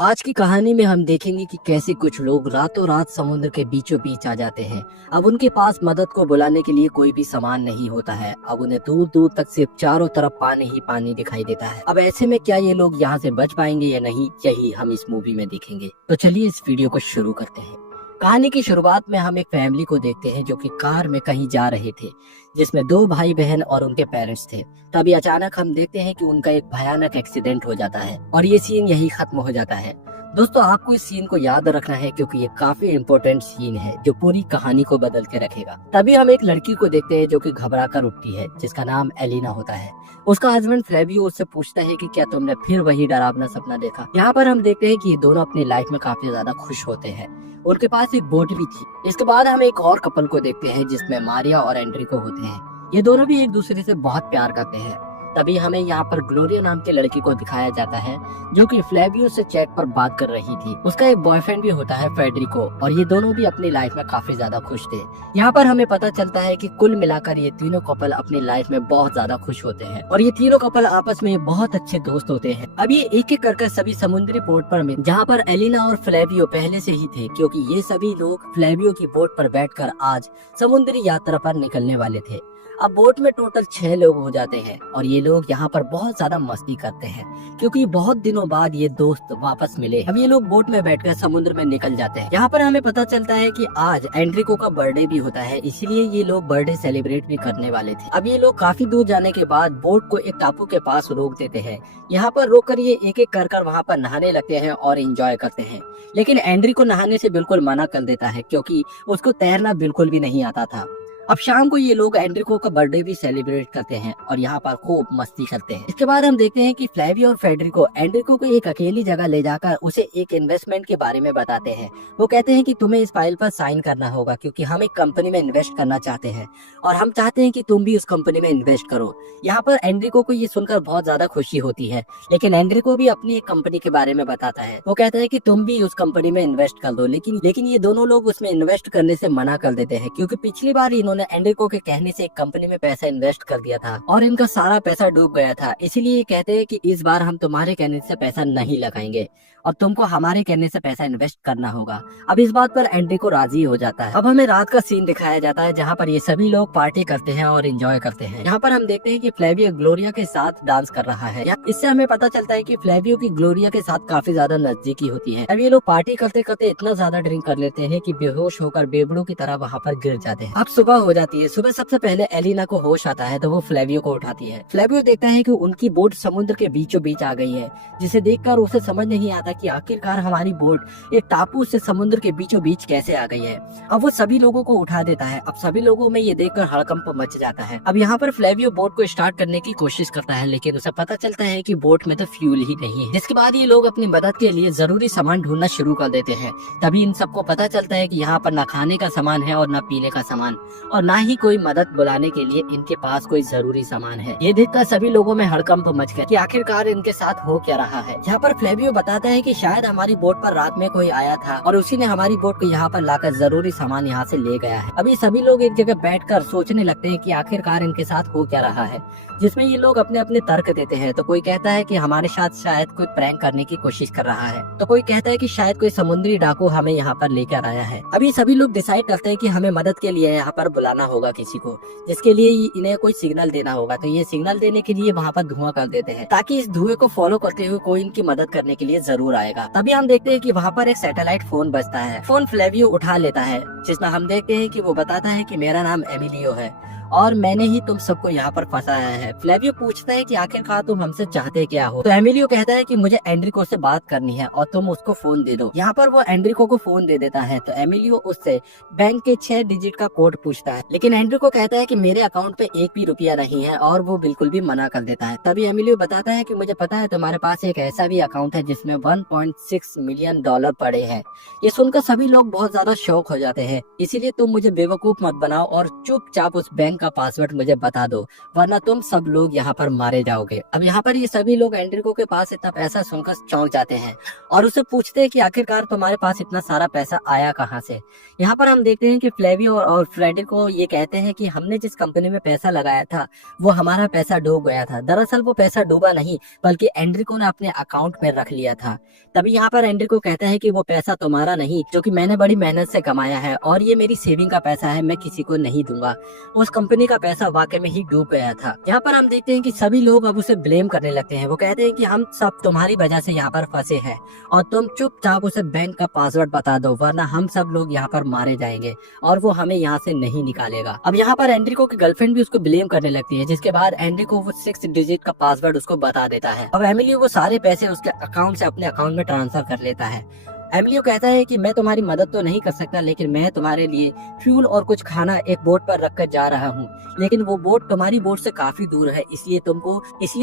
आज की कहानी में हम देखेंगे कि कैसे कुछ लोग रातों रात समुद्र के बीचों बीच आ जाते हैं। अब उनके पास मदद को बुलाने के लिए कोई भी सामान नहीं होता है। अब उन्हें दूर दूर तक सिर्फ चारों तरफ पानी ही पानी दिखाई देता है। अब ऐसे में क्या ये लोग यहाँ से बच पाएंगे या नहीं, यही हम इस मूवी में देखेंगे। तो चलिए इस वीडियो को शुरू करते हैं। कहानी की शुरुआत में हम एक फैमिली को देखते हैं जो कि कार में कहीं जा रहे थे, जिसमें दो भाई बहन और उनके पेरेंट्स थे। तभी अचानक हम देखते हैं कि उनका एक भयानक एक्सीडेंट हो जाता है और ये सीन यही खत्म हो जाता है। दोस्तों, आपको इस सीन को याद रखना है क्योंकि ये काफी इम्पोर्टेंट सीन है जो पूरी कहानी को बदल के रखेगा। तभी हम एक लड़की को देखते हैं जो कि घबरा कर उठती है, जिसका नाम एलिना होता है। उसका हस्बैंड फ्लेवियो उससे पूछता है कि क्या तुमने फिर वही डरावना सपना देखा। यहाँ पर हम देखते हैं कि ये दोनों अपनी लाइफ में काफी ज्यादा खुश होते हैं। उनके पास एक बोट भी थी। इसके बाद हम एक और कपल को देखते हैं जिसमें मारिया और एंड्रिको होते हैं। ये दोनों भी एक दूसरे से बहुत प्यार करते हैं। तभी हमें यहाँ पर ग्लोरिया नाम के लड़की को दिखाया जाता है जो कि फ्लेवियो से चैट पर बात कर रही थी। उसका एक बॉयफ्रेंड भी होता है फेडरिको, और ये दोनों भी अपनी लाइफ में काफी ज्यादा खुश थे। यहाँ पर हमें पता चलता है कि कुल मिलाकर ये तीनों कपल अपनी लाइफ में बहुत ज्यादा खुश होते हैं और ये तीनों कपल आपस में बहुत अच्छे दोस्त होते हैं। अब ये एक एक कर सभी समुद्री पोर्ट पर मिले, जहाँ पर एलिना और फ्लेवियो पहले से ही थे, क्योंकि ये सभी लोग फ्लेवियो की बोट पर बैठकर आज समुद्री यात्रा पर निकलने वाले थे। अब बोट में टोटल 6 लोग हो जाते हैं और ये लोग यहाँ पर बहुत ज्यादा मस्ती करते हैं क्योंकि बहुत दिनों बाद ये दोस्त वापस मिले। अब ये लोग बोट में बैठकर समुद्र में निकल जाते हैं। यहाँ पर हमें पता चलता है कि आज एंड्रिको का बर्थडे भी होता है, इसलिए ये लोग बर्थडे सेलिब्रेट भी करने वाले थे। अब ये लोग काफी दूर जाने के बाद बोट को एक टापू के पास रोक देते हैं। यहाँ पर रोक कर ये एक एक कर वहाँ पर नहाने लगते हैं और एंजॉय करते हैं। लेकिन एंड्रिको नहाने से बिल्कुल मना कर देता है क्योंकि उसको तैरना बिल्कुल भी नहीं आता था। अब शाम को ये लोग एंड्रिको का बर्थडे भी सेलिब्रेट करते हैं और यहाँ पर खूब मस्ती करते हैं। इसके बाद हम देखते हैं कि फ्लेवियो और फेडरिको एंड्रिको को एक अकेली जगह ले जाकर उसे एक इन्वेस्टमेंट के बारे में बताते हैं। वो कहते हैं कि तुम्हें इस फाइल पर साइन करना होगा क्योंकि हम एक कंपनी में इन्वेस्ट करना चाहते हैं और हम चाहते हैं कि तुम भी उस कंपनी में इन्वेस्ट करो। यहाँ पर एंड्रिको को ये सुनकर बहुत ज्यादा खुशी होती है, लेकिन एंड्रिको भी अपनी एक कंपनी के बारे में बताता है। वो कहता है कि तुम भी उस कंपनी में इन्वेस्ट कर दो, लेकिन ये दोनों लोग उसमें इन्वेस्ट करने से मना कर देते हैं क्योंकि पिछली बार इन्होंने एंड्रिको के कहने से एक कंपनी में पैसा इन्वेस्ट कर दिया था और इनका सारा पैसा डूब गया था। इसीलिए ये कहते हैं कि इस बार हम तुम्हारे कहने से पैसा नहीं लगाएंगे और तुमको हमारे कहने से पैसा इन्वेस्ट करना होगा। अब इस बात पर एंड्रिको राजी हो जाता है। अब हमें रात का सीन दिखाया जाता है जहाँ पर ये सभी लोग पार्टी करते हैं और एंजॉय करते हैं। यहाँ पर हम देखते हैं कि फ्लेवियो ग्लोरिया के साथ डांस कर रहा है। इससे हमें पता चलता है कि फ्लेवियो की ग्लोरिया के साथ काफी ज्यादा नजदीकी होती है। अब ये लोग पार्टी करते करते इतना ज्यादा ड्रिंक कर लेते हैं कि बेहोश होकर बेबड़ों की तरह वहाँ पर गिर जाते हैं। अब सुबह हो जाती है। सुबह सबसे पहले एलिना को होश आता है तो वो फ्लेवियो को उठाती है। फ्लेवियो देखता है कि उनकी बोट समुद्र के बीचों बीच आ गई है, जिसे देखकर उसे समझ नहीं आता कि आखिरकार हमारी बोट एक टापू से समुद्र के बीचों बीच कैसे आ गई है। अब वो सभी लोगों को उठा देता है। अब सभी लोगों में ये देखकर हड़कंप मच जाता है। अब यहाँ पर फ्लेवियो बोट को स्टार्ट करने की कोशिश करता है, लेकिन उसे पता चलता है कि बोट में तो फ्यूल ही नहीं है। जिसके बाद ये लोग अपनी मदद के लिए जरूरी सामान ढूंढना शुरू कर देते हैं। तभी इन सबको पता चलता है कि यहाँ पर न खाने का सामान है और न पीने का सामान और न ही कोई मदद बुलाने के लिए इनके पास कोई जरूरी सामान है। ये देखकर सभी लोगों में हड़कंप मच गया कि आखिरकार इनके साथ हो क्या रहा है। यहाँ पर फ्लेवियो बताता है कि शायद हमारी बोट पर रात में कोई आया था और उसी ने हमारी बोट को यहाँ पर लाकर जरूरी सामान यहाँ से ले गया है। अभी सभी लोग एक जगह बैठकर सोचने लगते हैं कि आखिरकार इनके साथ हो क्या रहा है, जिसमें ये लोग अपने अपने तर्क देते हैं। तो कोई कहता है कि हमारे साथ शायद कोई प्रैंक करने की कोशिश कर रहा है, तो कोई कहता है कि शायद कोई समुद्री डाकू हमें यहाँ पर लेकर आया है। अभी सभी लोग डिसाइड करते हैं कि हमें मदद के लिए यहाँ पर बुलाना होगा किसी को, जिसके लिए इन्हें कोई सिग्नल देना होगा। तो ये सिग्नल देने के लिए वहाँ पर धुआं कर देते हैं ताकि इस धुएं को फॉलो करते हुए कोई इनकी मदद करने के लिए जरूर आएगा। तभी हम देखते हैं कि वहाँ पर एक सैटेलाइट फोन बजता है। फोन फ्लेवियो उठा लेता है, जिसमें हम देखते हैं कि वो बताता है कि मेरा नाम एमिलियो है और मैंने ही तुम सबको यहाँ पर फंसाया है। फ्लेवियो पूछता है कि आखिरकार तुम हमसे चाहते क्या हो। तो एमिलियो कहता है कि मुझे एंड्रिको से बात करनी है और तुम उसको फोन दे दो। यहाँ पर वो एंड्रिको को फोन दे देता है। तो एमिलियो उससे बैंक के 6 डिजिट का कोड पूछता है, लेकिन एंड्रिको कहता है कि मेरे अकाउंट पे एक भी रुपया नहीं है और वो बिल्कुल भी मना कर देता है। तभी एमिलियो बताता है कि मुझे पता है तुम्हारे पास एक ऐसा भी अकाउंट है जिसमें 1.6 मिलियन डॉलर पड़े हैं। ये सुनकर सभी लोग बहुत ज्यादा शौक हो जाते हैं, इसीलिए तुम मुझे बेवकूफ मत बनाओ और चुपचाप उस बैंक बैंक का पासवर्ड मुझे बता दो, वरना तुम सब लोग यहाँ पर मारे जाओगे। अब यहाँ पर ये सभी लोग एंड्रिको के पास इतना पैसा सुनकर चौंक जाते हैं और उससे पूछते हैं कि आखिरकार तुम्हारे पास इतना सारा पैसा आया कहाँ से। यहाँ पर हम देखते हैं कि फ्लेवियो और फ्रेडरिको ये कहते हैं कि हमने जिस कंपनी में पैसा लगाया था वो हमारा पैसा डूब गया था। दरअसल वो पैसा डूबा नहीं, बल्कि एंड्रिको ने अपने अकाउंट में रख लिया था। तभी यहाँ पर एंड्रिको कहता है कि वो पैसा तुम्हारा नहीं, जो कि मैंने बड़ी मेहनत से कमाया है और ये मेरी सेविंग का पैसा है, मैं किसी को नहीं दूंगा। उस कंपनी का पैसा वाकई में ही डूब गया था। यहाँ पर हम देखते हैं कि सभी लोग अब उसे ब्लेम करने लगते हैं। वो कहते हैं कि हम सब तुम्हारी वजह से यहाँ पर फंसे हैं और तुम चुपचाप उसे बैंक का पासवर्ड बता दो, वरना हम सब लोग यहाँ पर मारे जाएंगे और वो हमें यहाँ से नहीं निकालेगा। अब यहाँ पर एंड्रिको की गर्लफ्रेंड भी उसको ब्लेम करने लगती है, जिसके बाद एंड्रिको वो 6 डिजिट का पासवर्ड उसको बता देता है। अब एमिलियो वो सारे पैसे उसके अकाउंट से अपने अकाउंट में ट्रांसफर कर लेता है। एमिलियो कहता है कि मैं तुम्हारी मदद तो नहीं कर सकता, लेकिन मैं तुम्हारे लिए फ्यूल और कुछ खाना एक बोट पर रखकर जा रहा हूँ, लेकिन वो बोट तुम्हारी बोट से काफी दूर है, इसलिए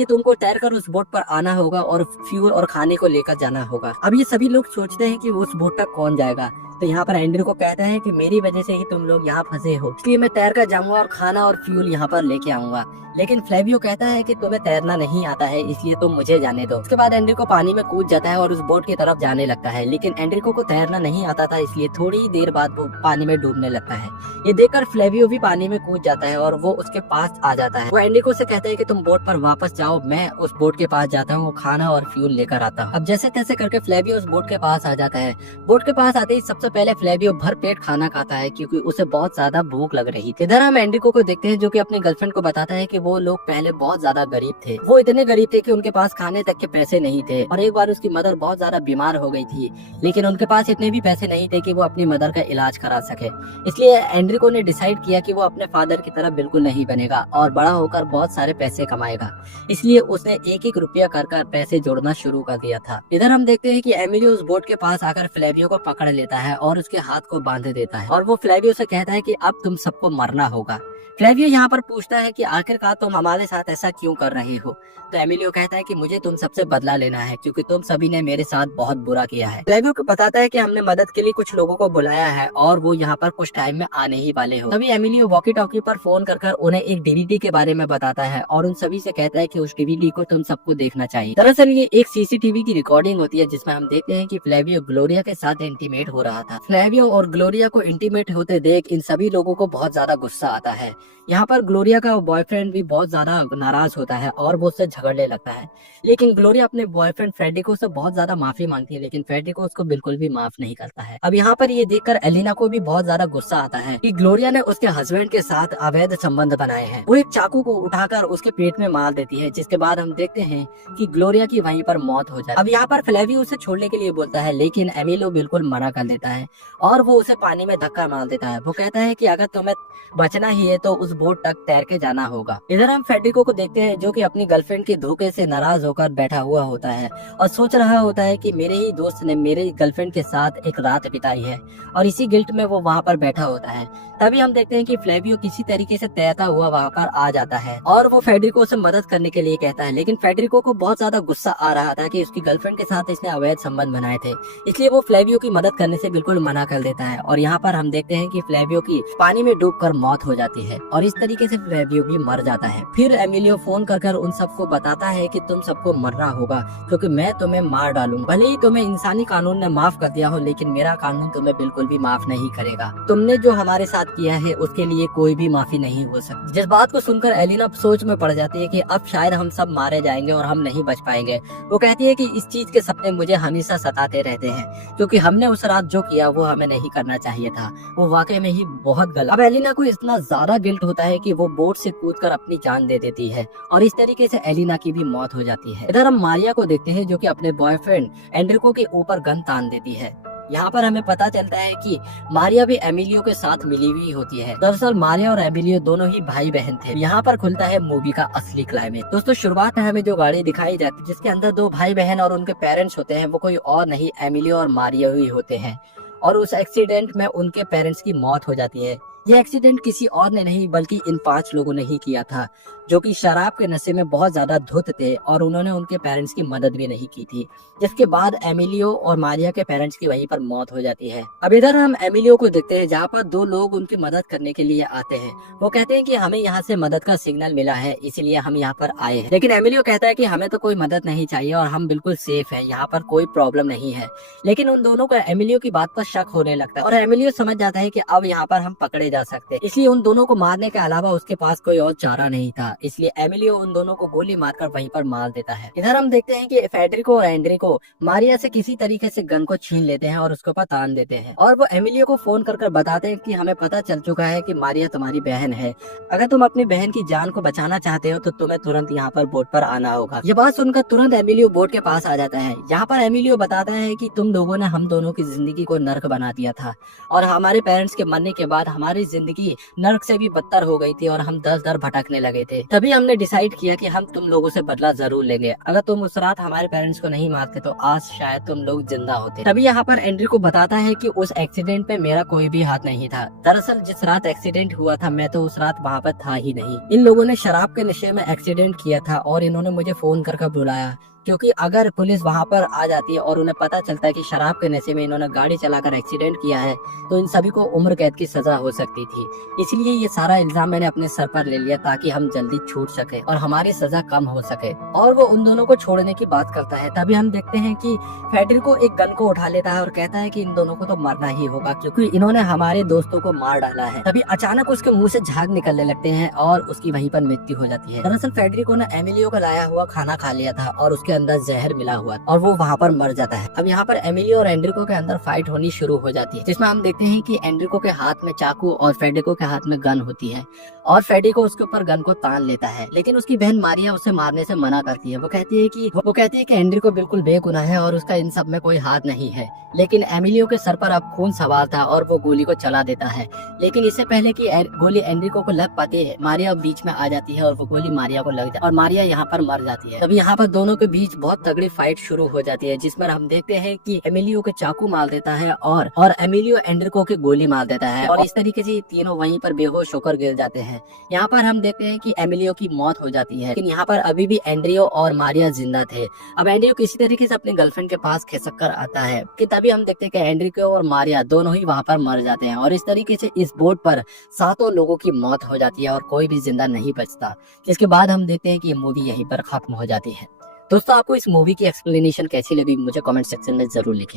तुमको तैरकर उस बोट पर आना होगा और फ्यूल और खाने को लेकर जाना होगा। अब ये सभी लोग सोचते हैं कि उस बोट पर कौन जाएगा, तो यहाँ पर एंड्रिको कहता है कि मेरी वजह से ही तुम लोग यहाँ फंसे हो, इसलिए मैं तैर कर जाऊंगा और खाना और फ्यूल यहाँ पर लेके आऊंगा। लेकिन फ्लेवियो कहता है कि तुम्हें तैरना नहीं आता है, इसलिए तुम मुझे जाने दो। उसके बाद एंड्रिको पानी में कूद जाता है और उस बोट की तरफ जाने लगता है, लेकिन एंड्रिको को तैरना नहीं आता था, इसलिए थोड़ी ही देर बाद वो पानी में डूबने लगता है। ये देखकर फ्लेवियो भी पानी में कूद जाता है और वो उसके पास आ जाता है। वो एंड्रिको से कहता है कि तुम बोट पर वापस जाओ, मैं उस बोट के पास जाता हूँ, खाना और फ्यूल लेकर आता हूँ। अब जैसे तैसे करके फ्लेवियो उस बोट के पास आ जाता है। बोट के पास आते ही सबसे पहले फ्लेवियो भर पेट खाना खाता है, क्योंकि उसे बहुत ज्यादा भूख लग रही थी। इधर हम एंड्रिको को देखते हैं, जो कि अपनी गर्लफ्रेंड को बताता है कि वो लोग पहले बहुत ज्यादा गरीब थे। वो इतने गरीब थे कि उनके पास खाने तक के पैसे नहीं थे और एक बार उसकी मदर बहुत ज्यादा बीमार हो गई थी, लेकिन उनके पास इतने भी पैसे नहीं थे कि वो अपनी मदर का इलाज करा सके। इसलिए एंड्रिको ने डिसाइड किया कि वो अपने फादर की तरह बिल्कुल नहीं बनेगा और बड़ा होकर बहुत सारे पैसे कमाएगा। इसलिए उसने एक एक रुपया कर पैसे जोड़ना शुरू कर दिया था। इधर हम देखते हैं कि एमिलियो उस बोट के पास आकर फ्लेवियो को पकड़ लेता है और उसके हाथ को बांध देता है और वो फ्लेवियो से कहता है कि अब तुम सबको मरना होगा। फ्लेवियो यहाँ पर पूछता है कि आखिरकार तुम हमारे साथ ऐसा क्यों कर रहे हो, तो एमिलियो कहता है कि मुझे तुम सबसे बदला लेना है, क्योंकि तुम सभी ने मेरे साथ बहुत बुरा किया है। फ्लेवियो को बताता है कि हमने मदद के लिए कुछ लोगों को बुलाया है और वो यहाँ पर कुछ टाइम में आने ही वाले हो। तभी एमिलियो वॉकी टॉकी पर फोन कर उन्हें एक डीवीडी के बारे में बताता है और उन सभी से कहता है कि उस डीवीडी को तुम सबको देखना चाहिए। दरअसल ये एक सीसीटीवी की रिकॉर्डिंग होती है, जिसमें हम देखते हैं कि फ्लेवियो ग्लोरिया के साथ इंटीमेट हो रहा था। फ्लेवियो और ग्लोरिया को इंटीमेट होते देख इन सभी लोगों को बहुत ज्यादा गुस्सा आता है। यहाँ पर ग्लोरिया का बॉयफ्रेंड भी बहुत ज्यादा नाराज होता है और वो उससे झगड़ने लगता है, लेकिन ग्लोरिया अपने बॉयफ्रेंड फ्रेडिको से बहुत ज्यादा माफी मांगती है, लेकिन फ्रेडिको उसको बिल्कुल भी माफ नहीं करता है। अब यहाँ पर ये देखकर एलिना को भी बहुत ज्यादा गुस्सा आता है कि ग्लोरिया ने उसके हस्बैंड के साथ अवैध संबंध बनाए हैं। वो एक चाकू को उठाकर उसके पेट में मार देती है, जिसके बाद हम देखते हैं कि ग्लोरिया की वहीं पर मौत हो जाए। अब यहाँ पर फ्लेवियो उसे छोड़ने के लिए बोलता है, लेकिन एमिलियो बिल्कुल मना कर देता है और वो उसे पानी में धक्का मार देता है। वो कहता है कि अगर तुम्हें बचना ही है तो उस बोट तक तैर के जाना होगा। इधर हम फ्रेडिको को देखते हैं, जो कि अपनी गर्लफ्रेंड के धोखे से नाराज होकर बैठा हुआ होता है और सोच रहा होता है कि मेरे ही दोस्त ने मेरे गर्लफ्रेंड के साथ एक रात बिताई है और इसी गिल्ट में वो वहाँ पर बैठा होता है। तभी हम देखते हैं कि फ्लेवियो किसी तरीके से तैरता हुआ वहाँ पर आ जाता है और वो फेडरिको से मदद करने के लिए कहता है, लेकिन फेडरिको को बहुत ज्यादा गुस्सा आ रहा था कि उसकी गर्लफ्रेंड के साथ इसने अवैध संबंध बनाए थे, इसलिए वो फ्लेवियो की मदद करने से बिल्कुल मना कर देता है। और यहाँ पर हम देखते हैं कि फ्लेवियो की पानी में डूबकर मौत हो जाती है और इस तरीके से फ्लेवियो भी मर जाता है। फिर एमिलियो फोन कर उन सबको बताता है कि तुम सबको मरना होगा, क्योंकि मैं तुम्हें मार डालूंगा। भले ही तुम्हें इंसानी कानून ने माफ कर दिया हो, लेकिन मेरा कानून तुम्हें बिल्कुल भी माफ नहीं करेगा। तुमने जो हमारे साथ किया है उसके लिए कोई भी माफी नहीं हो सकती। जिस बात को सुनकर एलिना सोच में पड़ जाती है कि अब शायद हम सब मारे जाएंगे और हम नहीं बच पाएंगे। वो कहती है कि इस चीज के सपने मुझे हमेशा सताते रहते हैं, क्योंकि हमने उस रात जो किया वो हमें नहीं करना चाहिए था, वो वाकई में ही बहुत गलत। अब एलिना को इतना ज्यादा गिल्ट होता है कि वो बोट से कूदकर अपनी जान दे देती है और इस तरीके से एलिना की भी मौत हो जाती है। इधर हम मारिया को देखते हैं, जो कि अपने बॉयफ्रेंड एंड्रिको के ऊपर गन तान देती है। यहाँ पर हमें पता चलता है कि मारिया भी एमिलियो के साथ मिली हुई होती है। दरअसल मारिया और एमिलियो दोनों ही भाई बहन थे। यहाँ पर खुलता है मूवी का असली क्लाइमेक्स। दोस्तों, शुरुआत में हमें जो गाड़ी दिखाई जाती है जिसके अंदर दो भाई बहन और उनके पेरेंट्स होते हैं, वो कोई और नहीं एमिलियो और मारिया ही होते हैं और उस एक्सीडेंट में उनके पेरेंट्स की मौत हो जाती है। यह एक्सीडेंट किसी और ने नहीं बल्कि इन 5 लोगों ने ही किया था। जो कि शराब के नशे में बहुत ज्यादा धुत थे और उन्होंने उनके पेरेंट्स की मदद भी नहीं की थी, जिसके बाद एमिलियो और मारिया के पेरेंट्स की वहीं पर मौत हो जाती है। अब इधर हम एमिलियो को देखते हैं जहाँ पर दो लोग उनकी मदद करने के लिए आते हैं। वो कहते हैं कि हमें यहाँ से मदद का सिग्नल मिला है, इसीलिए हम यहाँ पर आए हैं। लेकिन एमिलियो कहता है कि हमें तो कोई मदद नहीं चाहिए और हम बिल्कुल सेफ हैं, यहाँ पर कोई प्रॉब्लम नहीं है। लेकिन उन दोनों को एमिलियो की बात पर शक होने लगता है और एमिलियो समझ जाता है कि अब यहाँ पर हम पकड़े जा सकते हैं, इसलिए उन दोनों को मारने के अलावा उसके पास कोई और चारा नहीं था, इसलिए एमिलियो उन दोनों को गोली मारकर वहीं पर मार देता है। इधर हम देखते हैं कि फेडरिको और एंड्रिको मारिया से किसी तरीके से गन को छीन लेते हैं और उसके ऊपर तान देते हैं और वो एमिलियो को फोन कर बताते हैं कि हमें पता चल चुका है कि मारिया तुम्हारी बहन है, अगर तुम अपनी बहन की जान को बचाना चाहते हो तो तुम्हें तुरंत यहाँ पर बोट पर आना होगा। ये बात सुनकर तुरंत एमिलियो बोट के पास आ जाता है। यहाँ पर एमिलियो बताता है कि तुम लोगों ने हम दोनों की जिंदगी को नर्क बना दिया था और हमारे पेरेंट्स के मरने के बाद हमारी जिंदगी नर्क से भी बदतर हो गई थी और हम दर दर भटकने लगे थे। तभी हमने डिसाइड किया कि हम तुम लोगों से बदला जरूर लेंगे, अगर तुम उस रात हमारे पेरेंट्स को नहीं मारते तो आज शायद तुम लोग जिंदा होते। तभी यहाँ पर एंड्रिको बताता है कि उस एक्सीडेंट में मेरा कोई भी हाथ नहीं था, दरअसल जिस रात एक्सीडेंट हुआ था मैं तो उस रात वहाँ पर था ही नहीं। इन लोगों ने शराब के नशे में एक्सीडेंट किया था और इन्होंने मुझे फोन कर बुलाया, क्योंकि अगर पुलिस वहां पर आ जाती है और उन्हें पता चलता है कि शराब के नशे में इन्होंने गाड़ी चलाकर एक्सीडेंट किया है तो इन सभी को उम्र कैद की सजा हो सकती थी। इसलिए ये सारा इल्जाम मैंने अपने सर पर ले लिया ताकि हम जल्दी छूट सके और हमारी सजा कम हो सके। और वो उन दोनों को छोड़ने की बात करता है। तभी हम देखते हैं कि फेडरिको एक गन को उठा लेता है और कहता है कि इन दोनों को तो मरना ही होगा क्योंकि इन्होंने हमारे दोस्तों को मार डाला है। तभी अचानक उसके मुंह से झाग निकलने लगते हैं और उसकी वहीं पर मृत्यु हो जाती है। दरअसल फेडरिको ने एमिलियो का लाया हुआ खाना खा लिया था और उसके अंदर जहर मिला हुआ और वो वहाँ पर मर जाता है। अब यहाँ पर एमिलियो और एंड्रिको के अंदर फाइट होनी शुरू हो जाती है, जिसमें हम देखते हैं कि एंड्रिको के हाथ में चाकू और फेडरिको के हाथ में गन होती है और फेडरिको उसके ऊपर गन को तान लेता है, लेकिन उसकी बहन मारिया उसे मारने से मना करती है। वो कहती है कि एंड्रिको बिल्कुल बेगुनाह है और उसका इन सब में कोई हाथ नहीं है। लेकिन एमिलियो के सर पर अब खून सवार था और वो गोली को चला देता है, लेकिन इससे पहले कि गोली एंड्रिको को लग पाती है मारिया बीच में आ जाती है और वो गोली मारिया को लग जाती है और मारिया यहाँ पर मर जाती है। तभी यहाँ पर दोनों के बीच बहुत तगड़ी फाइट शुरू हो जाती है, जिसमें हम देखते हैं कि एमिलियो के चाकू मार देता है और एमिलियो एंड्रिको की गोली मार देता है और इस तरीके से तीनों वहीं पर बेहोश होकर गिर जाते हैं। यहाँ पर हम देखते हैं कि एमिलियो की मौत हो जाती है, लेकिन यहाँ पर अभी भी एंड्रियो और मारिया जिंदा थे। अब एंड्रियो किसी तरीके से अपनी गर्लफ्रेंड के पास खिसक कर आता है कि तभी हम देखते हैं कि एंड्रिको और मारिया दोनों ही वहाँ पर मर जाते हैं और इस तरीके से इस बोट पर 7 लोगों की मौत हो जाती है और कोई भी जिंदा नहीं बचता। इसके बाद हम देखते हैं कि ये मूवी यहीं पर खत्म हो जाती है। दोस्तों, आपको इस मूवी की एक्सप्लेनेशन कैसी लगी मुझे कमेंट सेक्शन में जरूर लिखें।